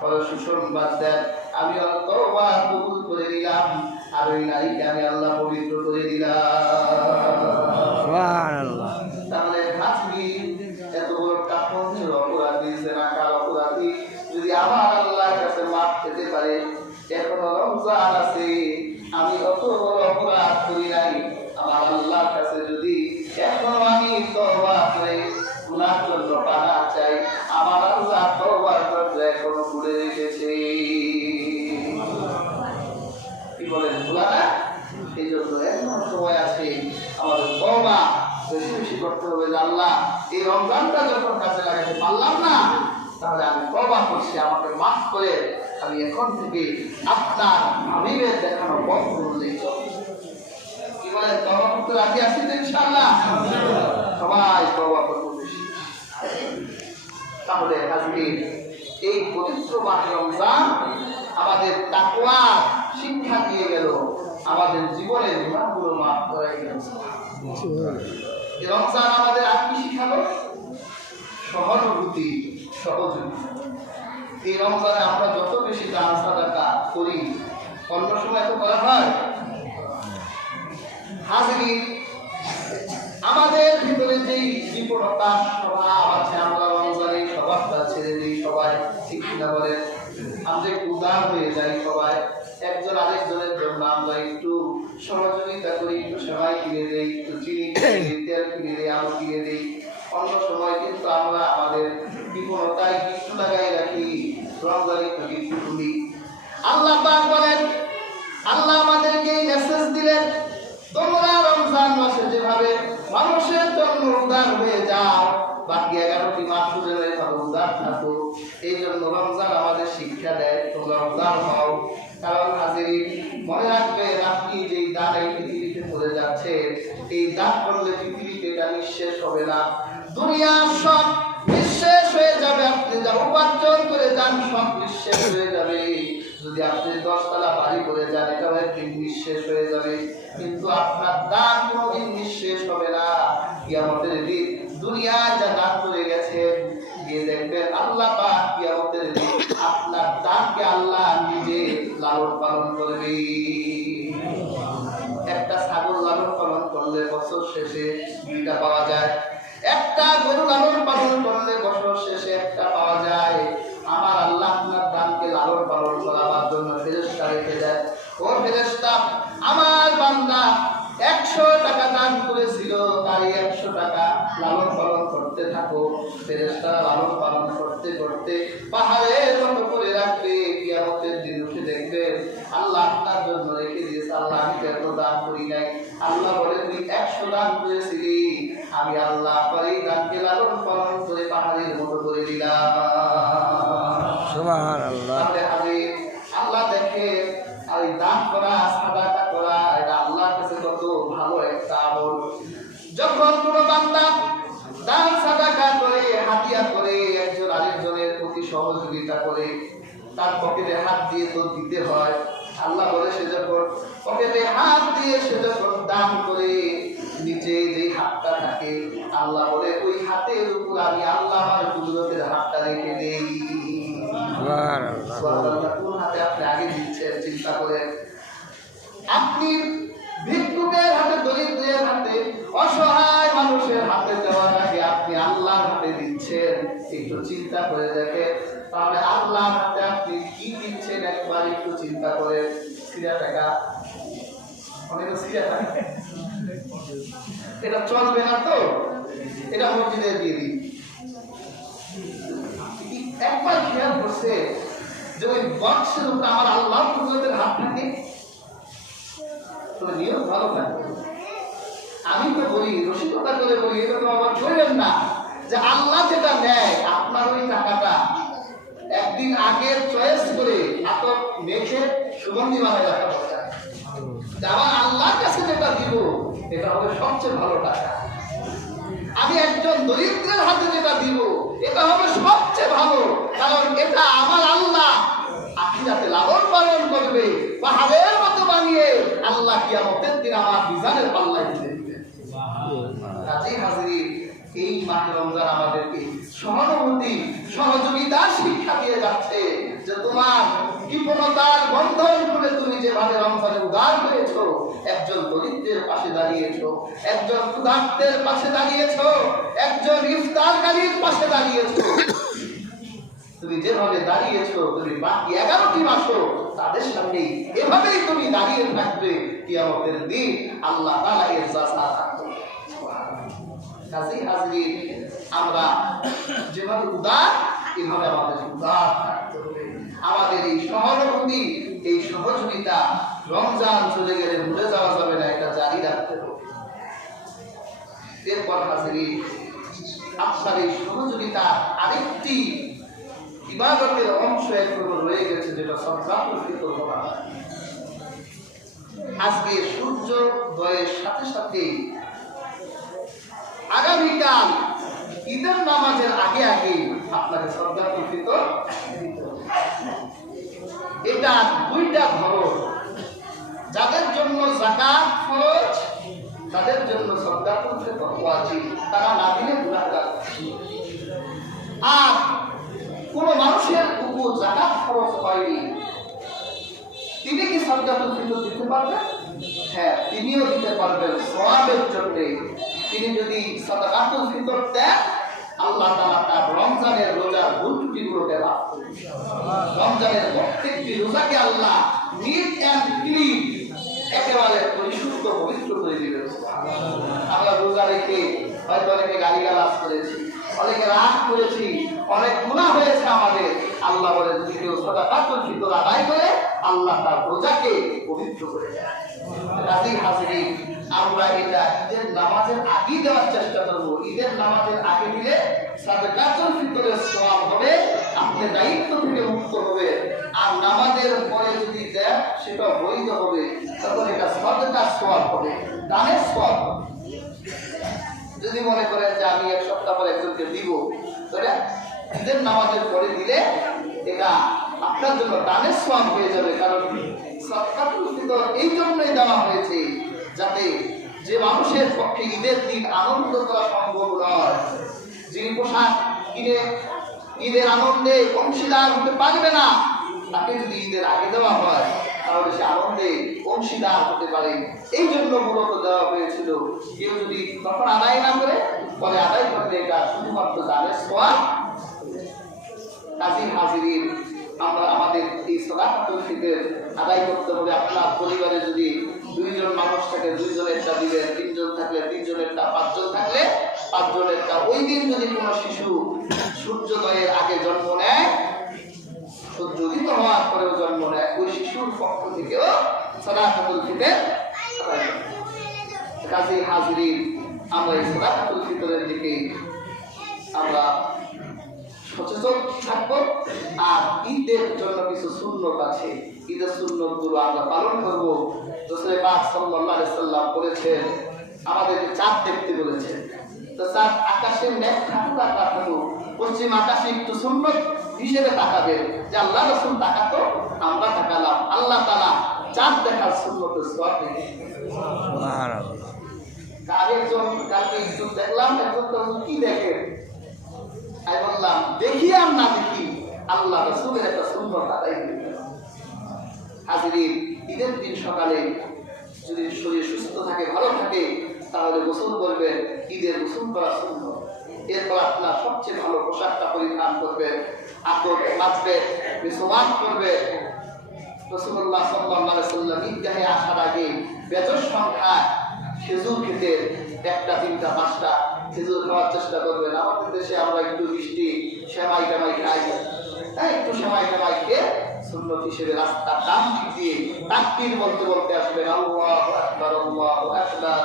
সুসংবাদ দেন, আমি তওবা কবুল করে নিলাম, আর ওই নারীকে আমি আল্লাহ পবিত্র করে দিলাম। সুবহানাল্লাহ। তাহলে হাজরি এত বড় কাফনের অপরাধী, জেনাকার অপরাধী যদি আমার আল্লাহর কাছে মাফ পেতে পারে, এখনো রমজান আছে, আমি অত বড় অপরাধ করি নাই, আমার আল্লাহর কাছে যদি এখনো আমি তওবা করে গুনার জন্য পানা চাই, আমার আল্লাহ তওবার দরজা এখনো খুলে রেখেছে। কি বলেন, খোলা না? এই জন্য এখনো সময় আছে, আমাদের তওবা বেশি বেশি করতে হবে। আল্লাহ, এই রমজানটা যখন কাছে লাগাতে পারলাম না, তাহলে আমি তওবা করছি, আমাকে মাফ করে আমি এখন থেকে আপনার হাবিবের দেখানো পথ অনুযায়ী চলব। কি বলেন, তওবা করতে রাজি আছি তো ইনশাআল্লাহ? সবাই তওবা করব বেশি। তাহলে হাজরিন, এই পবিত্র মাস রমজান আমাদের তাকওয়া শিক্ষা দিয়ে গেল, আমাদের জীবনের গুনাহগুলো মাফ করে গেল। এই রমজান আমাদের আর কি শিখালো? সহানুভূতি, সহযোগিতা। এই রমজানে আমরা যত বেশি দান সাদাকা করি, অন্য সময় এত করা হয়? হাজরিন, আমাদের ভিতরে যেই বিপদতা স্বভাব আছে, আমরা রমজানে স্বভাবটা ছেড়ে দিই সবাই, ঠিক না বলেন? আমরা একটু উদার হয়ে যাই সবাই, একজন আরেকজনের জন্য আমরা একটু সহযোগিতা করি, একটু সেমাই কিনে দেই, একটু চিনি কিনে দিই, তেল কিনে দিই, আলু কিনে দিই। অন্য সময় কিন্তু আমরা আমাদের বিপদতায় কিছু লাগাই রাখি, রমজানে একটু কিছু তুলি। আল্লাহ পাক বলেন, আল্লাহ আমাদেরকে এই মেসেজ দিলেন, তোমরা রমজান মাসে যেভাবে মানুষের জন্য উদার হয়ে যাও, বাকি 11টি মাস ধরে এভাবে উদার থাকো। এই জন্য রমজান আমাদের শিক্ষা দেয়, তোমরা উদার হও। কারণ হাজিরিন, মনে রাখবেন, আপনি যেই দান এই পৃথিবীতে করে যাচ্ছে, এই দান করলে পৃথিবীতে এটা নিঃশেষ হবে না, দুনিয়ার সব নিঃশেষ হয়ে যাবে। আপনি যা উপার্জন করে যান সব নিঃশেষ হয়ে যাবে। যদি আপনি 10 তলা বাড়ি করে যান, এটাও একদিন নিঃশেষ হয়ে যাবে, কিন্তু আপনার দান কোনোদিন নিঃশেষ হবে না। কিয়ামতের দিন দুনিয়ায় যা দান করে গেছেন, গিয়ে দেখবেন আল্লাহ পাক কিয়ামতের দিন আপনার দানকে আল্লাহ নিজে লালন পালন করবে। একটা ছাগল লালন পালন করলে বছর শেষে 2টা পাওয়া যায়, একটা গরু লালন পালন করলে বছর শেষে 1টা পাওয়া যায়। আমার আল্লাহ আপনার দানকে লালন পালন করার জন্য ফেরেশতা রেখে দেয়। ও ফেরেশতা, আমার বান্দা 100 টাকা দান করেছিল, তাই 100 টাকা লালন পালন করতে থাকো। ফেরেশতা লালন পালন করতে করতে পাহাড়ের মতো করে রাখবে। কিয়ামতের দিন উঠে দেখবেন আল্লাহ আপনার জন্য রেখে দিয়েছে, আল্লাহ আমি এত দান করি নাই। আল্লাহ বলে, তুই 100 দান করেছিলি, আমি আল্লাহ এই দানকে লালন পালন করে পাহাড়ের মতো করে দিলাম। সুবহানাল্লাহ। আল্লাহ দেখে আর দান করা, সাদাকা করা, এটা আল্লাহর কাছে কত ভালো একটা আমল। যখন কোনো বান্দা দান সাদাকা করে, হাদিয়া করে, একজন আরেকজনের প্রতি সহযোগিতা করে, তার পকেটে হাত দিয়ে তো দিতে হয়। আল্লাহ বলে, সে যখন পকেটে হাত দিয়ে সে যখন দান করে, নিচে যে হাতটা থাকে, আল্লাহ বলে ওই হাতের উপর আমি আল্লাহ আমার কুদরতের হাতটা রেখে দেই। কোন হাতে আপনি আগে দিচ্ছেন চিন্তা করেন। আপনি ভিক্ষুকের হাতে, দরিদ্রের হাতে, অসহায় মানুষের হাতে দেওয়ার আগে আপনি আল্লাহর হাতে দিচ্ছেন, একটু চিন্তা করে দেখেন। তাহলে আল্লাহর হাতে আপনি কি দিচ্ছেন একবার একটু চিন্তা করেন। সিরা টাকা, অনেক সিরা টাকা, এটা চলবে না তো, এটা মসজিদে দিয়ে দিই। একবার খেয়াল করছে যে ওই বক্সের উপরে আমার আল্লাহ কুদরতের হাত থাকে, তবে নিয়ম ভালো থাকে। আমি তো বলি, রসিকতা করে বলি, এটা তো আবার করবেন না যে আল্লাহ যেটা নেয় আপনার ওই টাকাটা একদিন আগে চয়েস করে আতর মেখে সুগন্ধি বানায় রাখা দরকার। আমার আল্লাহর কাছে যেটা দিব এটা হবে সবচেয়ে ভালো টাকা। আমি একজন দরিদ্রের হাতে যেটা দিব এটা হবে সবচেয়ে ভালো, কারণ এটা আমার আল্লাহ আখিরাতে লালন পালন করবে, পাহাড়ের মতো বানিয়ে আল্লাহ কিয়ামতের দিন আমার মিজানের পাল্লায় দিতে দিবেন। কাজেই হাজির, এই মাহে রমজান আমাদেরকে সহানুভূতি, সহযোগিতার শিক্ষা দিয়ে যাচ্ছে। যে তোমার কৃপণতার বন্ধন খুলে তুমি যেভাবে রমজানে উদার হয়েছো, একজন দরিদ্রের পাশে দাঁড়িয়েছো, একজন ক্ষুধার্তের পাশে দাঁড়িয়েছো, একজন ইফতারকারীর পাশে দাঁড়িয়েছো, তুমি যেভাবে দাঁড়িয়েছো, তুমি বাকি 11টি মাসও তাদের সামনে এভাবেই তুমি দাঁড়িয়ে থাকবে। কিয়ামতের দিন আল্লাহ তাআলা এর জাযা থাকবে। কাজেই হাজরিন, আমরা যেভাবে উদার, এভাবে আমাদের উদার থাকতে হবে। আমাদের এই সহানুভূতি, এই সহযোগিতা রমজান চলে গেলে ভুলে যাওয়া যাবে না, এটা জারি রাখতে হবে। এরপর হাজরিন, আপনার এই সহযোগিতা আরেকটি ইবাদতের অংশ এখনো রয়ে গেছে, যেটা সাদকাতুল ফিতর বলা হয়। আজকে সূর্যোদয়ের সাথে সাথে আগামীকাল ঈদের নামাজের আগে আগে আপনাকে সাদকাতুল ফিতর দিতে হবে। এটা দুইটা ধরন। যাদের জন্য যাকাত ফরজ, তাদের জন্য সাদকাতুল ফিতর ওয়াজিব, তারা না দিলে গুনাহগার। আর কোন মানুষের উপর যাকাত ফরজ হয়নি, তিনি কি সাদকাতুল ফিতর দিতে পারবেন? হ্যাঁ, তিনিও দিতে পারবেন সওয়াবের জন্য। তিনি যদি সাদকাতুল ফিতর দেন, আল্লাহ তাআলা তার রমজানের রোজার ভুল ত্রুটিগুলোকে মাফ করবেন। রমজানের প্রত্যেকটি রোজাকে আল্লাহ নিট অ্যান্ড ক্লিন, একেবারে পরিশুদ্ধ পবিত্র করে দিবেন। আমরা রোজা রেখে হয়তো অনেকে গালিগালাজ করেছি, অনেকে রাগ করেছি, অনেক গুনাহ হয়েছে আমাদের। আল্লাহ বলে, যদি কেউ সাদকাতুল ফিতর আদায় করে, আল্লাহ তার রোজাকে পবিত্র করে দেয়। কাজী হাজরিন, আমরা এটা ঈদের নামাজের আগে দেওয়ার চেষ্টা করব। ঈদের নামাজের আগে দিলে সাদকাতুল ফিতরের সওয়াব হবে, আপনি দায়িত্ব থেকে মুক্ত হবে। আর নামাজের পরে যদি দেন, সেটা বৈধ হবে, তখন এটা সাদকার সওয়াব হবে, দানের সওয়াব হবে। যদি মনে করেন যে আমি এক সপ্তাহ পরে একজনকে দিব, তাহলে ঈদের নামাজের পরে দিলে এটা আপনার জন্য দানের সওয়াব হয়ে যাবে। কারণ সাদকাতুল ফিতর এই জন্যই দেওয়া হয়েছে, যাতে যে মানুষের পক্ষে ঈদের দিন আনন্দ করা সম্ভব নয়, যিনি পোশাক কিনে ঈদের আনন্দে অংশীদার হতে পারবে না, তাকে যদি ঈদের আগে দেওয়া হয়, তাহলে সে আনন্দে অংশীদার হতে পারে। এই জন্য মূলত দেওয়া হয়েছিল। কেউ যদি তখন আদায় না করে, পরে আদায় করবে, এটা শুধুমাত্র দানের সওয়াব। কাজী হাজিরিন, আমরা আমাদের এই সাদকাতুল ফিতর আদায় করতে হবে। আপনার পরিবারে যদি 2 জন মানুষ থাকে, 2 জনেরটা দিবেন, 3 জন থাকলে 3 জনেরটা, 5 জন থাকলে 5 জনেরটা। ওই দিন যদি কোনো শিশু সূর্যোদয়ের আগে জন্ম নেয়, সূর্য উদিত হওয়ার পরেও জন্ম নেয়, ওই শিশুর পক্ষ থেকেও সাদকাতুল ফিতর আদায় করতে হবে। কাজী হাজিরিন, আমরা এই সাদকাতুল ফিতরের দিকে আমরা সচেতন থাকবো। আর ঈদের জন্য কিছু সুন্নত আছে, ঈদের সুন্নত গুলো আমরা পালন করবো। রাসূল পাক সাল্লাল্লাহু আলাইহি সাল্লাম বলেছেন, আমাদের চাঁদ দেখতে বলেছেন। তো চাঁদ আকাশে মেঘ থাকুক আর না থাকুক, পশ্চিম আকাশে একটু সুন্নত হিসেবে তাকাবেন, যে আল্লাহ রাসূল তাকাতো, আমরা তাকালাম। আল্লাহ তাআলা চাঁদ দেখার সুন্নতের সওয়াব দেন। সুবহানাল্লাহ। আরেকজন কালকে একটু দেখলাম, একজন তো কি দেখেন, আমি বললাম দেখি আর না দেখি, আল্লাহ রাসূলের একটা সুন্নত আদায় করি। হাজিরিন, ঈদের দিন সকালে যদি শরীর সুস্থ থাকে, ভালো থাকে, তাহলে গোসল করবেন। ঈদের গোসল করা সুন্নত। এরপর আপনার সবচেয়ে ভালো পোশাকটা পরিধান করবেন, আতর মাখবেন, মিসওয়াক করবেন। রাসূলুল্লাহ সাল্লাল্লাহু আলাইহি ওয়াসাল্লাম ঈদগাহে আসার আগে বেজর সংখ্যা খেজুর খেতে, 1টা 3টা 5টা খেজুর খাওয়ার চেষ্টা করবেন। আমাদের দেশে আমরা একটু মিষ্টি সেমাই টেমাই খাই, একটু সেমাই টেমাই খেয়ে সুন্নত হিসেবে রাস্তার ডান দিক দিয়ে তাকবীর বলতে বলতে আসবেন, আল্লাহু আকবার, আল্লাহু আকবার,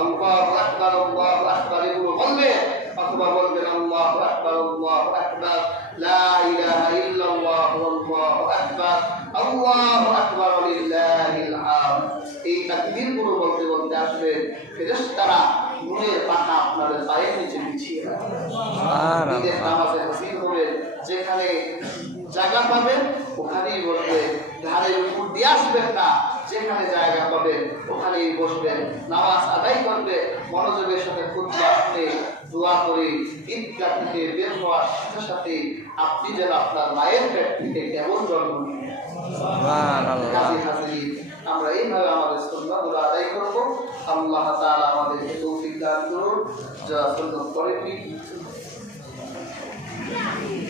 আল্লাহু আকবার, আল্লাহু আকবার, এগুলো বলবেন। অথবা বলবেন আল্লাহু আকবার, আল্লাহু আকবার, লা ইলাহা ইল্লাল্লাহ, আল্লাহু আকবার, আল্লাহু আকবার, লিল্লাহিল হামদ। এই তাকবীরগুলো বলতে বলতে আসবেন। ফেরেশতারা নূরের পাখা আপনাদের পায়ের নিচে বিছিয়ে রাখবে। ঈদের নামাজে হাজির হবেন, যেখানে জায়গা পাবেন ওখানেই বলবে, ধারের উপর দিয়ে আসবেন না, যেখানে জায়গা পাবে ওখানেই বসবেন, নামাজ আদায় করবে, মনোযোগের সাথে খুতবা শুনে দোয়া করে ঈদগাহ থেকে বের হওয়ার সাথে সাথে আপনি যেন আপনার মায়ের পেট থেকে কেমন জন্ম নিলেন। আমরা এইভাবে আমাদের সুন্নাহগুলো আদায় করব। আল্লাহ তাআলা আমাদেরকে তৌফিক দান করুন। যা সুন্নাত করেননি